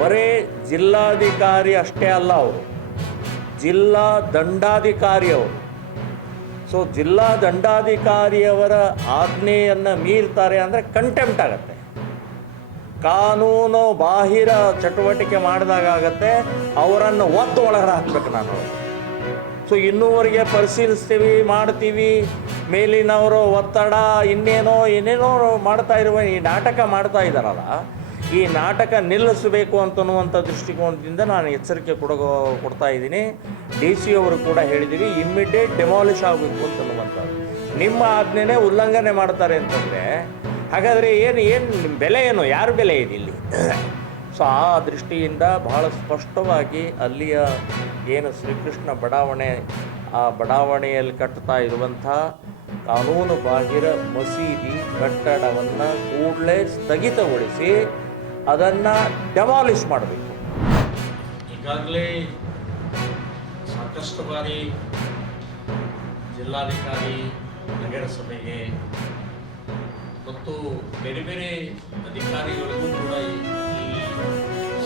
ಬರೀ ಜಿಲ್ಲಾಧಿಕಾರಿ ಅಷ್ಟೇ ಅಲ್ಲ, ಅವರು ಜಿಲ್ಲಾ ದಂಡಾಧಿಕಾರಿ ಅವರು. ಸೊ ಜಿಲ್ಲಾ ದಂಡಾಧಿಕಾರಿಯವರ ಆಜ್ಞೆಯನ್ನು ಮೀರ್ತಾರೆ ಅಂದರೆ ಕಂಟೆಂಪ್ಟ್ ಆಗುತ್ತೆ, ಕಾನೂನು ಬಾಹಿರ ಚಟುವಟಿಕೆ ಮಾಡಿದಾಗತ್ತೆ, ಅವರನ್ನು ಒದ್ದು ಒಳಗಡೆ ಹಾಕ್ಬೇಕು ನಾನು. ಸೊ ಇನ್ನೂವರೆಗೆ ಪರಿಶೀಲಿಸ್ತೀವಿ, ಮಾಡ್ತೀವಿ, ಮೇಲಿನವರು ಒತ್ತಡ ಏನೇನೋ ಮಾಡ್ತಾ ಇರುವ ಈ ನಾಟಕ ಮಾಡ್ತಾ ಇದ್ದಾರಲ್ಲ, ಈ ನಾಟಕ ನಿಲ್ಲಿಸಬೇಕು ಅಂತನ್ನುವಂಥ ದೃಷ್ಟಿಕೋನದಿಂದ ನಾನು ಎಚ್ಚರಿಕೆ ಕೊಡ್ತಾ ಇದ್ದೀನಿ. ಡಿ ಸಿ ಅವರು ಕೂಡ ಹೇಳಿದ್ದೀವಿ, ಇಮ್ಮಿಡಿಯೇಟ್ ಡೆಮಾಲಿಷ್ ಆಗಬೇಕು ಅಂತನ್ನುವಂಥದ್ದು. ನಿಮ್ಮ ಆಜ್ಞೆನೇ ಉಲ್ಲಂಘನೆ ಮಾಡ್ತಾರೆ ಅಂತಂದರೆ ಹಾಗಾದರೆ ನಿಮ್ಮ ಬೆಲೆ ಏನು, ಯಾರ ಬೆಲೆ ಇದೆ ಇಲ್ಲಿ? ಸೊ ಆ ದೃಷ್ಟಿಯಿಂದ ಬಹಳ ಸ್ಪಷ್ಟವಾಗಿ ಅಲ್ಲಿಯ ಏನು ಶ್ರೀಕೃಷ್ಣ ಬಡಾವಣೆ, ಆ ಬಡಾವಣೆಯಲ್ಲಿ ಕಟ್ತಾ ಇರುವಂಥ ಕಾನೂನು ಬಾಹಿರ ಮಸೀದಿ ಕಟ್ಟಡವನ್ನು ಕೂಡಲೇ ಸ್ಥಗಿತಗೊಳಿಸಿ ಅದನ್ನು ಡೆಮಾಲಿಷ್ ಮಾಡಬೇಕು. ಈಗಾಗಲೇ ಸಾಕಷ್ಟು ಬಾರಿ ಜಿಲ್ಲಾಧಿಕಾರಿ, ನಗರಸಭೆಗೆ ಮತ್ತು ಬೇರೆ ಬೇರೆ ಅಧಿಕಾರಿಗಳಿಗೂ ಕೂಡ ಈ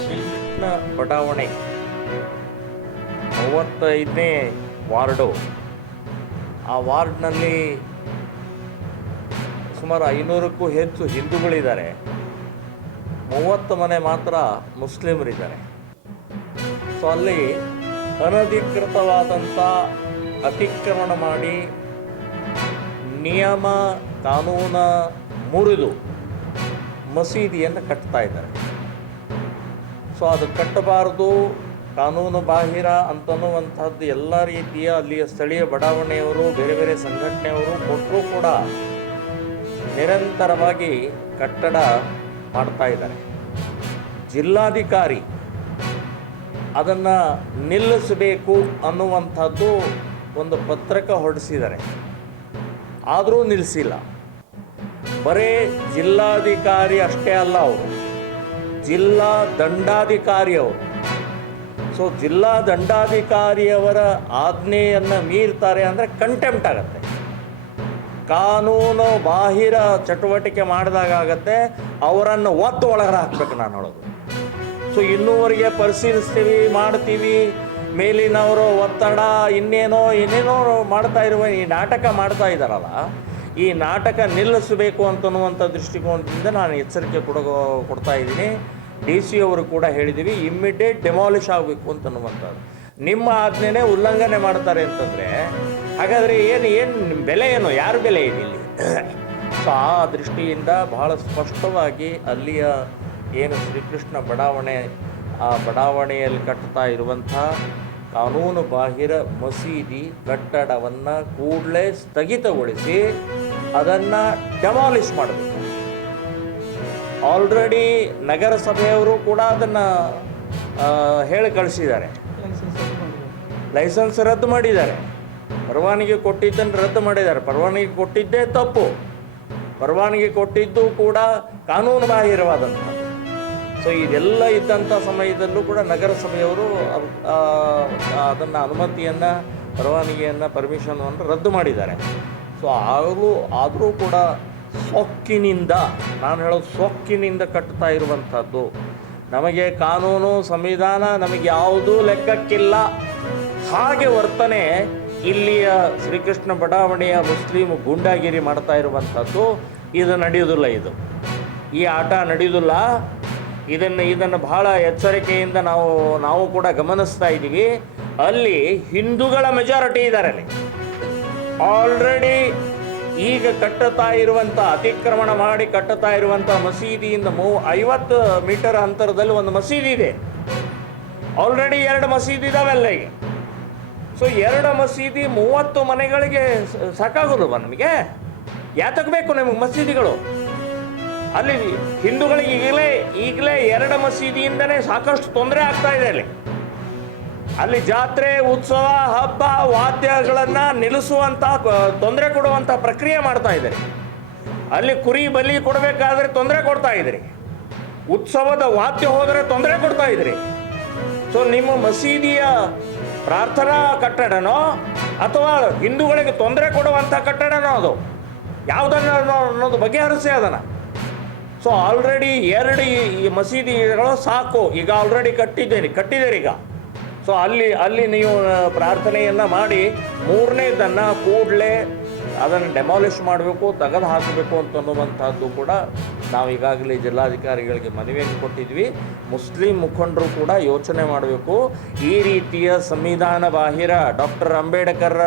ಶ್ರೀಕೃಷ್ಣ ಬಡಾವಣೆ 35ನೇ ವಾರ್ಡು, ಆ ವಾರ್ಡ್ನಲ್ಲಿ ಸುಮಾರು 500ಕ್ಕೂ ಹೆಚ್ಚು ಹಿಂದೂಗಳಿದ್ದಾರೆ, 30 ಮನೆ ಮಾತ್ರ ಮುಸ್ಲಿಮರಿದ್ದಾರೆ. ಸೊ ಅಲ್ಲಿ ಅನಧಿಕೃತವಾದಂಥ ಅತಿಕ್ರಮಣ ಮಾಡಿ ನಿಯಮ ಕಾನೂನ ಮುರಿದು ಮಸೀದಿಯನ್ನು ಕಟ್ತಾ ಇದ್ದಾರೆ. ಸೊ ಅದು ಕಟ್ಟಬಾರದು, ಕಾನೂನು ಬಾಹಿರ ಅಂತನ್ನುವಂಥದ್ದು ಎಲ್ಲ ರೀತಿಯ ಅಲ್ಲಿಯ ಸ್ಥಳೀಯ ಬಡಾವಣೆಯವರು, ಬೇರೆ ಬೇರೆ ಸಂಘಟನೆಯವರು ಕೊಟ್ಟರೂ ಕೂಡ ನಿರಂತರವಾಗಿ ಕಟ್ಟಡ ಮಾಡ್ತಾ ಇದ್ದಾರೆ. ಜಿಲ್ಲಾಧಿಕಾರಿ ಅದನ್ನು ನಿಲ್ಲಿಸಬೇಕು ಅನ್ನುವಂಥದ್ದು ಒಂದು ಪತ್ರಕ ಹೊರಡಿಸಿದ್ದಾರೆ, ಆದರೂ ನಿಲ್ಲಿಸಿಲ್ಲ. ಬರೀ ಜಿಲ್ಲಾಧಿಕಾರಿ ಅಷ್ಟೇ ಅಲ್ಲ, ಅವರು ಜಿಲ್ಲಾ ದಂಡಾಧಿಕಾರಿ ಅವರು. ಸೊ ಜಿಲ್ಲಾ ದಂಡಾಧಿಕಾರಿಯವರ ಆಜ್ಞೆಯನ್ನು ಮೀರ್ತಾರೆ ಅಂದರೆ ಕಂಟೆಂಪ್ಟ್ ಆಗುತ್ತೆ, ಕಾನೂನು ಬಾಹಿರ ಚಟುವಟಿಕೆ ಮಾಡಿದಾಗತ್ತೆ, ಅವರನ್ನು ಒದ್ದು ಒಳಗಡೆ ಹಾಕ್ಬೇಕು ನಾನು ಹೇಳೋದು. ಸೊ ಇನ್ನೂವರೆಗೆ ಪರಿಶೀಲಿಸ್ತೀವಿ, ಮಾಡ್ತೀವಿ, ಮೇಲಿನವರು ಒತ್ತಡ ಏನೇನೋ ಮಾಡ್ತಾ ಇರುವ ಈ ನಾಟಕ ಮಾಡ್ತಾ ಇದ್ದಾರಲ್ಲ, ಈ ನಾಟಕ ನಿಲ್ಲಿಸಬೇಕು ಅಂತನ್ನುವಂಥ ದೃಷ್ಟಿಕೋನದಿಂದ ನಾನು ಎಚ್ಚರಿಕೆ ಕೊಡ್ತಾ ಇದ್ದೀನಿ. ಡಿ ಸಿ ಅವರು ಕೂಡ ಹೇಳಿದ್ದೀವಿ, ಇಮ್ಮಿಡಿಯೇಟ್ ಡೆಮಾಲಿಷ್ ಆಗಬೇಕು ಅಂತನ್ನುವಂಥದ್ದು. ನಿಮ್ಮ ಆಜ್ಞೆನೇ ಉಲ್ಲಂಘನೆ ಮಾಡ್ತಾರೆ ಅಂತಂದರೆ ಹಾಗಾದರೆ ನಿಮ್ಮ ಬೆಲೆ ಏನು, ಯಾರ ಬೆಲೆ ಇದೆ ಇಲ್ಲಿ? ಸೊ ಆ ದೃಷ್ಟಿಯಿಂದ ಬಹಳ ಸ್ಪಷ್ಟವಾಗಿ ಅಲ್ಲಿಯ ಏನು ಶ್ರೀಕೃಷ್ಣ ಬಡಾವಣೆ, ಆ ಬಡಾವಣೆಯಲ್ಲಿ ಕಟ್ತಾ ಇರುವಂಥ ಕಾನೂನು ಬಾಹಿರ ಮಸೀದಿ ಕಟ್ಟಡವನ್ನು ಕೂಡಲೇ ಸ್ಥಗಿತಗೊಳಿಸಿ ಅದನ್ನು ಡೆಮಾಲಿಷ್ ಮಾಡಬೇಕು. ಆಲ್ರೆಡಿ ನಗರಸಭೆಯವರು ಕೂಡ ಅದನ್ನು ಹೇಳಿ ಕಳಿಸಿದ್ದಾರೆ, ಲೈಸೆನ್ಸ್ ರದ್ದು ಮಾಡಿದ್ದಾರೆ, ಪರವಾನಗಿ ಕೊಟ್ಟಿದ್ದನ್ನು ರದ್ದು ಮಾಡಿದ್ದಾರೆ. ಪರವಾನಗಿ ಕೊಟ್ಟಿದ್ದೇ ತಪ್ಪು, ಪರವಾನಗಿ ಕೊಟ್ಟಿದ್ದು ಕೂಡ ಕಾನೂನು ಬಾಹಿರವಾದಂಥ. ಸೊ ಇದೆಲ್ಲ ಇದ್ದಂಥ ಸಮಯದಲ್ಲೂ ಕೂಡ ನಗರಸಭೆಯವರು ಅದನ್ನು ಅನುಮತಿಯನ್ನು, ಪರವಾನಗಿಯನ್ನು, ಪರ್ಮಿಷನನ್ನು ರದ್ದು ಮಾಡಿದ್ದಾರೆ. ಸೊ ಆದರೂ ಕೂಡ ಸೊಕ್ಕಿನಿಂದ, ನಾನು ಹೇಳೋದು ಸೊಕ್ಕಿನಿಂದ ಕಟ್ತಾ ಇರುವಂಥದ್ದು. ನಮಗೆ ಕಾನೂನು, ಸಂವಿಧಾನ ನಮಗೆ ಯಾವುದೂ ಲೆಕ್ಕಕ್ಕಿಲ್ಲ. ಹಾಗೆ ವರ್ತನೆ ಇಲ್ಲಿಯ ಶ್ರೀಕೃಷ್ಣ ಬಡಾವಣೆಯ ಮುಸ್ಲಿಂ ಗೂಂಡಾಗಿರಿ ಮಾಡ್ತಾ ಇರುವಂಥದ್ದು. ಇದು ನಡೆಯೋದಿಲ್ಲ, ಈ ಆಟ ನಡೆಯೋದಿಲ್ಲ. ಇದನ್ನು ಬಹಳ ಎಚ್ಚರಿಕೆಯಿಂದ ನಾವು ಕೂಡ ಗಮನಿಸ್ತಾ ಇದ್ದೀವಿ. ಅಲ್ಲಿ ಹಿಂದೂಗಳ ಮೆಜಾರಿಟಿ ಇದ್ದಾರೆ. ಅಲ್ಲಿ ಆಲ್ರೆಡಿ ಈಗ ಕಟ್ಟುತ್ತಾ ಇರುವಂಥ, ಅತಿಕ್ರಮಣ ಮಾಡಿ ಕಟ್ಟುತ್ತಾ ಇರುವಂಥ ಮಸೀದಿಯಿಂದ 50 ಮೀಟರ್ ಅಂತರದಲ್ಲಿ ಒಂದು ಮಸೀದಿ ಇದೆ. ಆಲ್ರೆಡಿ 2 ಮಸೀದಿ ಇದಾವೆ ಅಲ್ಲ ಈಗ. ಸೊ 2 ಮಸೀದಿ 30 ಮನೆಗಳಿಗೆ ಸಾಕಾಗೋದಲ್ವ ನಮಗೆ? ಯಾತಕ್ಕೆ ಬೇಕು ನಿಮಗೆ ಮಸೀದಿಗಳು? ಅಲ್ಲಿ ಹಿಂದೂಗಳಿಗೆ ಈಗಲೇ 2 ಮಸೀದಿಯಿಂದನೇ ಸಾಕಷ್ಟು ತೊಂದರೆ ಆಗ್ತಾ ಇದೆ. ಅಲ್ಲಿ ಜಾತ್ರೆ, ಉತ್ಸವ, ಹಬ್ಬ, ವಾದ್ಯಗಳನ್ನು ನಿಲ್ಲಿಸುವಂಥ, ತೊಂದರೆ ಕೊಡುವಂಥ ಪ್ರಕ್ರಿಯೆ ಮಾಡ್ತಾ ಇದ್ದಾರೆ. ಅಲ್ಲಿ ಕುರಿ ಬಲಿ ಕೊಡಬೇಕಾದ್ರೆ ತೊಂದರೆ ಕೊಡ್ತಾ ಇದ್ರಿ, ಉತ್ಸವದ ವಾದ್ಯ ಹೋದರೆ ತೊಂದರೆ ಕೊಡ್ತಾ ಇದ್ರಿ. ಸೊ ನಿಮ್ಮ ಮಸೀದಿಯ ಪ್ರಾರ್ಥನಾ ಕಟ್ಟಡನೋ ಅಥವಾ ಹಿಂದೂಗಳಿಗೆ ತೊಂದರೆ ಕೊಡುವಂಥ ಕಟ್ಟಡನೋ ಅದು ಯಾವುದನ್ನು ಅನ್ನೋದು ಬಗೆಹರಿಸಿ ಅದನ್ನು. ಸೊ ಆಲ್ರೆಡಿ 2 ಈ ಮಸೀದಿಗಳು ಸಾಕು, ಈಗ ಆಲ್ರೆಡಿ ಕಟ್ಟಿದ್ದೀರಿ ಈಗ. ಸೊ ಅಲ್ಲಿ ನೀವು ಪ್ರಾರ್ಥನೆಯನ್ನು ಮಾಡಿ 3ನೇದನ್ನು ಕೂಡಲೇ ಅದನ್ನು ಡೆಮಾಲಿಷ್ ಮಾಡಬೇಕು, ತೆಗೆದು ಹಾಕಬೇಕು ಅಂತನ್ನುವಂಥದ್ದು ಕೂಡ ನಾವು ಈಗಾಗಲೇ ಜಿಲ್ಲಾಧಿಕಾರಿಗಳಿಗೆ ಮನವಿಯನ್ನು ಕೊಟ್ಟಿದ್ವಿ. ಮುಸ್ಲಿಂ ಮುಖಂಡರು ಕೂಡ ಯೋಚನೆ ಮಾಡಬೇಕು. ಈ ರೀತಿಯ ಸಂವಿಧಾನ ಬಾಹಿರ ಡಾಕ್ಟರ್ ಅಂಬೇಡ್ಕರ್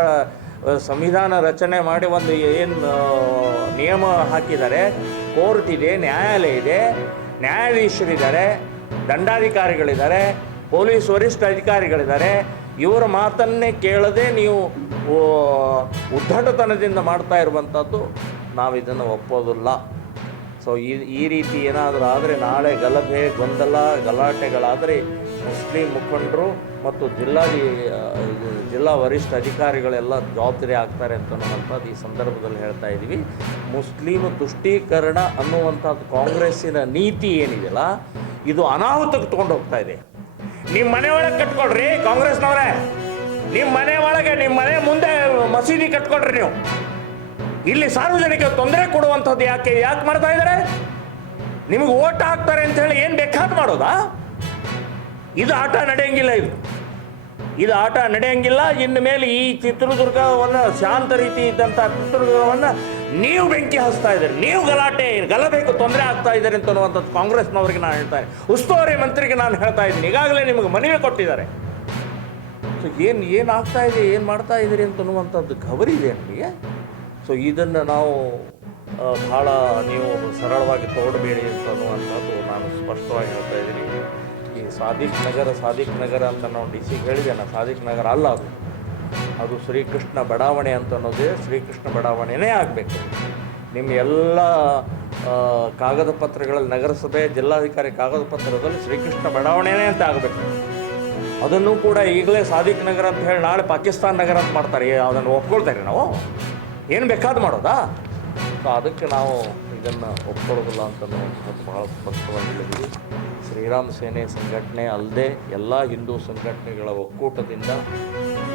ಸಂವಿಧಾನ ರಚನೆ ಮಾಡಿ ಒಂದು ಏನು ನಿಯಮ ಹಾಕಿದ್ದಾರೆ, ಕೋರ್ಟ್ ಇದೆ, ನ್ಯಾಯಾಲಯ ಇದೆ, ನ್ಯಾಯಾಧೀಶರಿದ್ದಾರೆ, ದಂಡಾಧಿಕಾರಿಗಳಿದ್ದಾರೆ, ಪೊಲೀಸ್ ವರಿಷ್ಠ ಅಧಿಕಾರಿಗಳಿದ್ದಾರೆ. ಇವರ ಮಾತನ್ನೇ ಕೇಳದೆ ನೀವು ಉದ್ದಟತನದಿಂದ ಮಾಡ್ತಾ ಇರುವಂಥದ್ದು ನಾವು ಇದನ್ನು ಒಪ್ಪೋದಿಲ್ಲ. ಸೊ ಈ ರೀತಿ ಏನಾದರೂ ಆದರೆ ನಾಳೆ ಗಲಭೆ, ಗೊಂದಲ, ಗಲಾಟೆಗಳಾದರೆ ಮುಸ್ಲಿಂ ಮುಖಂಡರು ಮತ್ತು ಜಿಲ್ಲಾ ವರಿಷ್ಠ ಅಧಿಕಾರಿಗಳೆಲ್ಲ ಜವಾಬ್ದಾರಿ ಆಗ್ತಾರೆ ಅಂತನ್ನುವಂಥದ್ದು ಈ ಸಂದರ್ಭದಲ್ಲಿ ಹೇಳ್ತಾ ಇದ್ದೀವಿ. ಮುಸ್ಲಿಂ ತುಷ್ಟೀಕರಣ ಅನ್ನುವಂಥದ್ದು ಕಾಂಗ್ರೆಸ್ಸಿನ ನೀತಿ ಏನಿದೆಯಲ್ಲ, ಇದು ಅನಾಹುತಕ್ಕೆ ತೊಗೊಂಡು ಹೋಗ್ತಾ ಇದೆ. ನಿಮ್ಮ ಮನೆ ಒಳಗೆ ಕಟ್ಕೊಳ್ರಿ ಕಾಂಗ್ರೆಸ್ನವರೇ, ನಿಮ್ಮ ಮನೆ ಮುಂದೆ ಮಸೀದಿ ಕಟ್ಕೊಳ್ರಿ. ನೀವು ಇಲ್ಲಿ ಸಾರ್ವಜನಿಕ ತೊಂದರೆ ಕೊಡುವಂಥದ್ದು ಯಾಕೆ ಮಾಡ್ತಾ ಇದ್ದಾರೆ? ನಿಮಗೆ ಓಟ್ ಹಾಕ್ತಾರೆ ಅಂತ ಹೇಳಿ ಏನು ಬೇಕಾದ್ ಮಾಡೋದಾ? ಇದು ಆಟ ನಡೆಯಂಗಿಲ್ಲ. ಇದು ಆಟ ನಡೆಯಂಗಿಲ್ಲ. ಇನ್ನು ಮೇಲೆ ಈ ಚಿತ್ರದುರ್ಗವನ್ನು, ಶಾಂತ ರೀತಿ ಇದ್ದಂಥ ಚಿತ್ರದುರ್ಗವನ್ನು ನೀವು ಬೆಂಕಿ ಹಚ್ತಾ ಇದ್ದೀರಿ, ನೀವು ಗಲಭೆಗೆ ತೊಂದರೆ ಆಗ್ತಾ ಇದ್ದಾರೆ ಅಂತನ್ನುವಂಥದ್ದು ಕಾಂಗ್ರೆಸ್ನವರಿಗೆ ನಾನು ಹೇಳ್ತಾ ಇದ್ದೀನಿ. ಉಸ್ತುವಾರಿ ಮಂತ್ರಿಗೆ ನಾನು ಹೇಳ್ತಾ ಇದ್ದೀನಿ, ಈಗಾಗಲೇ ನಿಮಗೆ ಮನವಿ ಕೊಟ್ಟಿದ್ದಾರೆ. ಸೊ ಏನು ಆಗ್ತಾ ಇದೆ, ಏನು ಮಾಡ್ತಾ ಇದ್ದೀರಿ ಅಂತನ್ನುವಂಥದ್ದು ಖಬರಿದೆ ನಮಗೆ. ಸೊ ಇದನ್ನು ನಾವು ಭಾಳ ನೀವು ಸರಳವಾಗಿ ತೋಡಬೇಡಿ ಅಂತನ್ನುವಂಥದ್ದು ನಾನು ಸ್ಪಷ್ಟವಾಗಿ ಹೇಳ್ತಾ ಇದ್ದೀನಿ. ಈ ಸಾದಿಕ್ ನಗರ ಅಂತ ನಾವು DC ಹೇಳಿದೆ. ಸಾದಿಕ್ ನಗರ ಅಲ್ಲ, ಅದು ಶ್ರೀಕೃಷ್ಣ ಬಡಾವಣೆ ಅಂತ ಅನ್ನೋದೇ ಶ್ರೀಕೃಷ್ಣ ಬಡಾವಣೆನೇ ಆಗಬೇಕು. ನಿಮ್ಮ ಎಲ್ಲ ಕಾಗದ ಪತ್ರಗಳಲ್ಲಿ, ನಗರಸಭೆ ಜಿಲ್ಲಾಧಿಕಾರಿ ಕಾಗದ ಪತ್ರದಲ್ಲಿ ಶ್ರೀಕೃಷ್ಣ ಬಡಾವಣೆನೇ ಅಂತ ಆಗಬೇಕು. ಅದನ್ನು ಕೂಡ ಈಗಲೇ ಸಾದಿಕ್ ನಗರ ಅಂತ ಹೇಳಿ ನಾಳೆ ಪಾಕಿಸ್ತಾನ ನಗರ ಅಂತ ಮಾಡ್ತಾರೆ. ಅದನ್ನು ಒಪ್ಕೊಳ್ತಾರೆ ನಾವು? ಏನು ಬೇಕಾದ ಮಾಡೋದಾ? ಸೊ ಅದಕ್ಕೆ ನಾವು ಇದನ್ನು ಒಪ್ಕೊಳ್ಳೋದಿಲ್ಲ ಅಂತ ಭಾಳ ಸ್ಪಷ್ಟವಾಗಿ ಹೇಳಿದ್ವಿ. ಶ್ರೀರಾಮ ಸೇನೆ ಸಂಘಟನೆ ಅಲ್ಲದೆ ಎಲ್ಲ ಹಿಂದೂ ಸಂಘಟನೆಗಳ ಒಕ್ಕೂಟದಿಂದ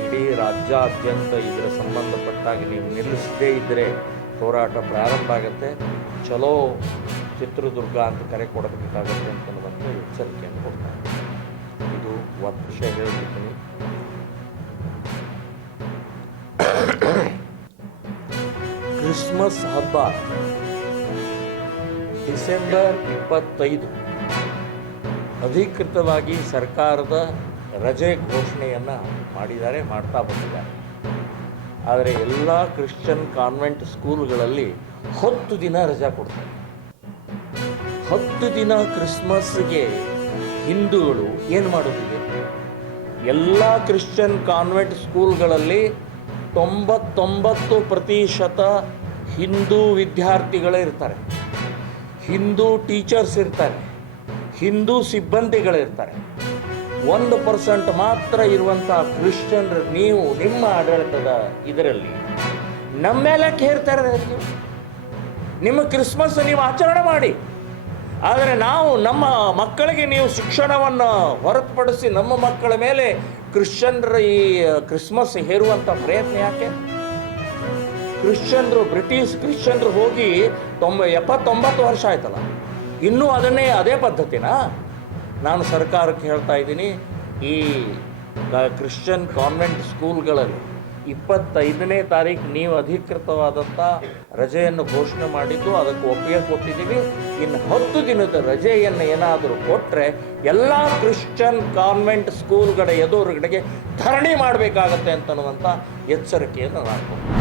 ಇಡೀ ರಾಜ್ಯಾದ್ಯಂತ ಇದರ ಸಂಬಂಧಪಟ್ಟಾಗಿ ನೀವು ನಿಲ್ಲಿಸದೇ ಇದ್ದರೆ ಹೋರಾಟ ಪ್ರಾರಂಭ ಆಗುತ್ತೆ. ಚಲೋ ಚಿತ್ರದುರ್ಗ ಅಂತ ಕರೆ ಕೊಡಬೇಕಾಗತ್ತೆ ಅಂತನ್ನುವಂಥ ಎಚ್ಚರಿಕೆಯನ್ನು ಕೊಡ್ತಾರೆ. ಇದು ಒಂದು ವಿಷಯ ಹೇಳ್ಬಿಡ್ತೀನಿ. ಕ್ರಿಸ್ಮಸ್ ಹಬ್ಬ ಡಿಸೆಂಬರ್ 25 ಅಧಿಕೃತವಾಗಿ ಸರ್ಕಾರದ ರಜೆ ಘೋಷಣೆಯನ್ನು ಮಾಡ್ತಾ ಬಂದಿದ್ದಾರೆ. ಆದರೆ ಎಲ್ಲ ಕ್ರಿಶ್ಚಿಯನ್ ಕಾನ್ವೆಂಟ್ ಸ್ಕೂಲ್ಗಳಲ್ಲಿ 10 ದಿನ ರಜೆ ಕೊಡ್ತಾರೆ. 10 ದಿನ ಕ್ರಿಸ್ಮಸ್ಗೆ ಹಿಂದೂಗಳು ಏನು ಮಾಡೋದಿದೆ? ಎಲ್ಲ ಕ್ರಿಶ್ಚಿಯನ್ ಕಾನ್ವೆಂಟ್ ಸ್ಕೂಲ್ಗಳಲ್ಲಿ 99% ಹಿಂದೂ ವಿದ್ಯಾರ್ಥಿಗಳೇ ಇರ್ತಾರೆ, ಹಿಂದೂ ಟೀಚರ್ಸ್ ಇರ್ತಾರೆ, ಹಿಂದೂ ಸಿಬ್ಬಂದಿಗಳಿರ್ತಾರೆ. 1% ಮಾತ್ರ ಇರುವಂಥ ಕ್ರಿಶ್ಚಿಯನ್ರು ನೀವು ನಿಮ್ಮ ಆಡಳಿತದ ಇದರಲ್ಲಿ ನಮ್ಮ ಮೇಲೆ ಹೇರ್ತಾರೆ. ನಿಮ್ಮ ಕ್ರಿಸ್ಮಸ್ ನೀವು ಆಚರಣೆ ಮಾಡಿ, ಆದರೆ ನಮ್ಮ ಮಕ್ಕಳಿಗೆ ನೀವು ಶಿಕ್ಷಣವನ್ನು ಹೊರತುಪಡಿಸಿ ನಮ್ಮ ಮಕ್ಕಳ ಮೇಲೆ ಕ್ರಿಶ್ಚಿಯನ್ರ ಈ ಕ್ರಿಸ್ಮಸ್ ಹೇರುವಂಥ ಪ್ರಯತ್ನ ಯಾಕೆ? ಬ್ರಿಟಿಷ್ ಕ್ರಿಶ್ಚಿಯನ್ರು ಹೋಗಿ 79 ವರ್ಷ ಆಯ್ತಲ್ಲ, ಇನ್ನೂ ಅದೇ ಪದ್ಧತಿನಾ? ನಾನು ಸರ್ಕಾರಕ್ಕೆ ಹೇಳ್ತಾ ಇದ್ದೀನಿ, ಈ ಕ್ರಿಶ್ಚಿಯನ್ ಕಾನ್ವೆಂಟ್ ಸ್ಕೂಲ್ಗಳಲ್ಲಿ 25ನೇ ತಾರೀಕು ನೀವು ಅಧಿಕೃತವಾದಂಥ ರಜೆಯನ್ನು ಘೋಷಣೆ ಮಾಡಿದ್ದು, ಅದಕ್ಕೆ ಒಪ್ಪಿಗೆ ಕೊಟ್ಟಿದ್ದೀವಿ. ಇನ್ನು 10 ದಿನದ ರಜೆಯನ್ನು ಏನಾದರೂ ಕೊಟ್ಟರೆ ಎಲ್ಲ ಕ್ರಿಶ್ಚಿಯನ್ ಕಾನ್ವೆಂಟ್ ಸ್ಕೂಲ್ಗಳ ಎದುರುಗಡೆಗೆ ಧರಣಿ ಮಾಡಬೇಕಾಗತ್ತೆ ಅಂತನ್ನುವಂಥ ಎಚ್ಚರಿಕೆಯನ್ನು ನಾನು